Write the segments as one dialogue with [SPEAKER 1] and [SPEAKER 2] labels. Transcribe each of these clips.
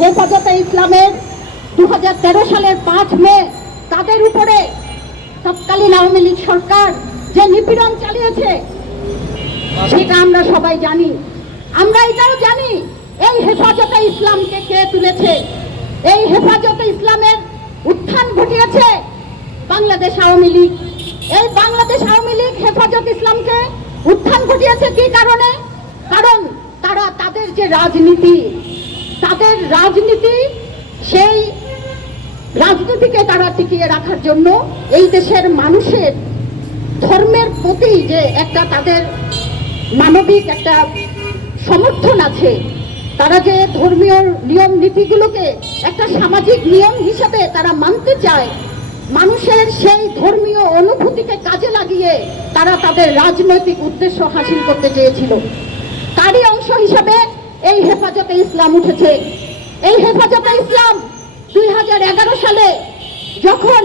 [SPEAKER 1] হেফাজতে ইসলামের দু হাজার তেরো সালের পাঁচ মে, তাদের উপরে তৎকালীন আওয়ামী লীগ সরকার যে নিপীড়ন চালিয়েছে, সেটা আমরা সবাই জানি। আমরা এটাও জানি, এই হেফাজতে ইসলামকে কে তুলেছে? এই হেফাজতে ইসলামের উত্থান ঘটিয়েছে বাংলাদেশ আওয়ামী লীগ। এই বাংলাদেশ আওয়ামী লীগ হেফাজত ইসলামকে উত্থান ঘটিয়েছে কি কারণে? কারণ তারা তাদের যে রাজনীতি তাদের রাজনীতি, সেই রাজনীতিকে তারা টিকিয়ে রাখার জন্য এই দেশের মানুষের ধর্মের প্রতি যে একটা তাদের মানবিক একটা সমর্থন আছে, তারা যে ধর্মীয় নিয়ম নীতিগুলোকে একটা সামাজিক নিয়ম হিসেবে তারা মানতে চায়, মানুষের সেই ধর্মীয় অনুভূতিকে কাজে লাগিয়ে তারা তাদের রাজনৈতিক উদ্দেশ্য হাসিল করতে চেয়েছিল। তারই অংশ হিসাবে এই হেফাজতে ইসলাম উঠেছে। এই হেফাজতে ইসলাম দুই হাজার এগারো সালে যখন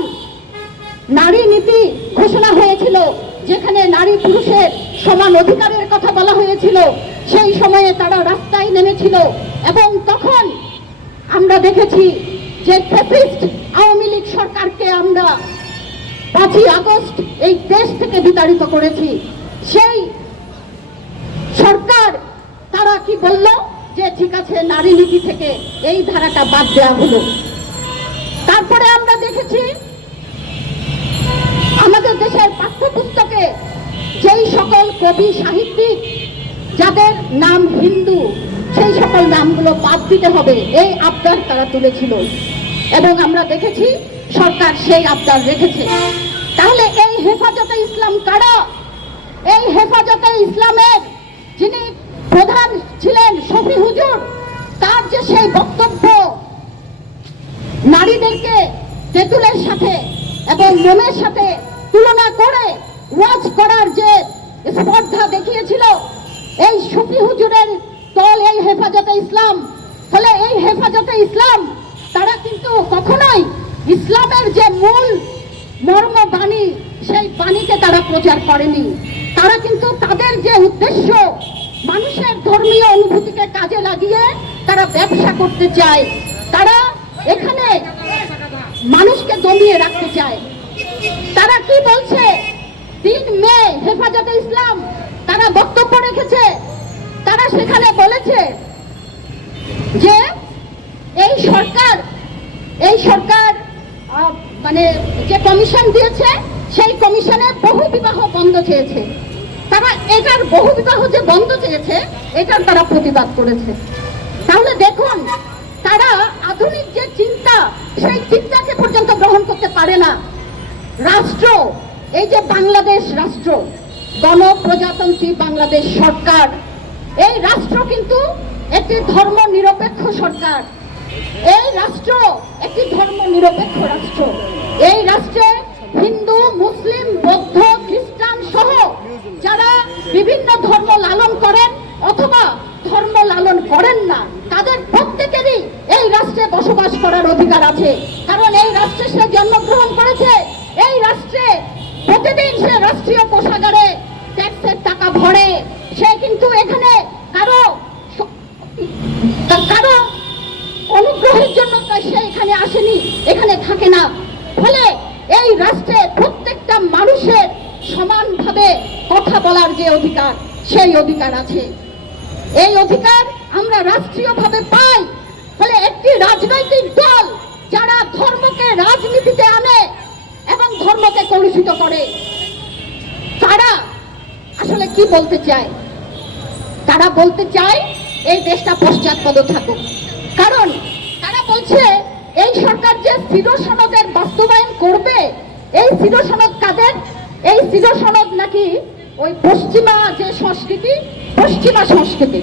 [SPEAKER 1] নারী নীতি ঘোষণা হয়েছিল, যেখানে নারী পুরুষের সমান অধিকারের কথা বলা হয়েছিল, সেই সময়ে তারা রাস্তায় নেমেছিল এবং তখন আমরা দেখেছি যে ফেসিস্ট আওয়ামী লীগ সরকারকে আমরা পাঁচই আগস্ট এই দেশ থেকে বিতাড়িত করেছি। সেই সরকার তারা কি বলল? যে ঠিক আছে, নারী নীতি থেকে এই ধারাটা বাদ দেওয়া হলো। তারপরে আমরা দেখেছি, আমাদের দেশের পাঠ্যপুস্তকে যেই সকল কবি সাহিত্যিক, যাদের নাম হিন্দু, সেই সকল নামগুলো বাদ দিতে হবে, এই আবদার তারা তুলেছিল। এবং আমরা দেখেছি, সরকার সেই আবদার রেখেছে। তাহলে এই হেফাজতে ইসলাম কারা? এই হেফাজতে ইসলামের যিনি প্রধান ছিলেন শফি হুজুর। তার যে সেই বক্তব্য, নারীদেরকে তেঁতুলের সাথে এবং মোমের সাথে তুলনা করে ওয়াজ করার যে স্পর্ধা দেখিয়েছিল, এই সুফি হুজুরের দল, এই হেফাজতে ইসলাম। ফলে এই হেফাজতে ইসলাম, তারা কিন্তু কখনোই ইসলামের যে মূল মর্ম বাণী সেই বাণীকে তারা প্রচার করেনি। তারা কিন্তু তাদের যে উদ্দেশ্য অনুভূতিকে কাজে লাগিয়ে তারা ব্যবসা করতে চায়। তারা এখানে মানুষকে দমিয়ে রাখতে চায়। তারা কি বলছে? তিন মে, হেফাজতে ইসলাম। তারা বক্তব্য রেখেছে। তারা সেখানে বলেছে যে এই সরকার এই সরকার মানে যে কমিশন দিয়েছে, সেই কমিশনে বহু বিবাহ বন্ধ চেয়েছে তারা এটার বহু বিবাহ যে বন্ধ চেয়েছে, এটার তারা প্রতিবাদ করেছে। তাহলে দেখুন, তারা আধুনিক যে চিন্তা, সেই চিন্তাকে পর্যন্ত গ্রহণ করতে পারে না। রাষ্ট্র, এই যে বাংলাদেশ রাষ্ট্র, গণপ্রজাতন্ত্রী বাংলাদেশ সরকার, এই রাষ্ট্র কিন্তু একটি ধর্ম নিরপেক্ষ সরকার। এই রাষ্ট্র একটি ধর্ম নিরপেক্ষ রাষ্ট্র। এই রাষ্ট্রে হিন্দু, মুসলিম বিভিন্ন ধর্ম লালন করেন অথবা ধর্ম লালন করেন না, তাদের প্রত্যেকেরই এই রাষ্ট্রে বসবাস করার অধিকার আছে। কারণ এই রাষ্ট্রে সে জন্মগ্রহণ করেছে, এই রাষ্ট্রে প্রতিদিন সে রাষ্ট্রীয় কোষাগারে ট্যাক্সের টাকা ভরে। সে কিন্তু এখানে কারও কারও অনুগ্রহের জন্য সে এখানে আসেনি, এখানে থাকে না। ফলে এই রাষ্ট্রে প্রত্যেকটা মানুষের সমানভাবে কথা বলার যে অধিকার, সেই অধিকার আছে। এই অধিকার আমরা রাষ্ট্রীয়ভাবে পাই। ফলে একটি রাজনৈতিক দল যারা ধর্মকে রাজনীতিতে আনে এবং ধর্মকে কলুষিত করে, তারা আসলে কি বলতে চায়? তারা বলতে চায়, এই দেশটা পশ্চাৎপদ থাকুক। কারণ তারা বলছে, এই সরকার যে স্থির সনদের বাস্তবায়ন করবে, এই স্থির সনদ কাদের? এই সনদ নাকি ওই পশ্চিমা যে সংস্কৃতি পশ্চিমা সংস্কৃতি।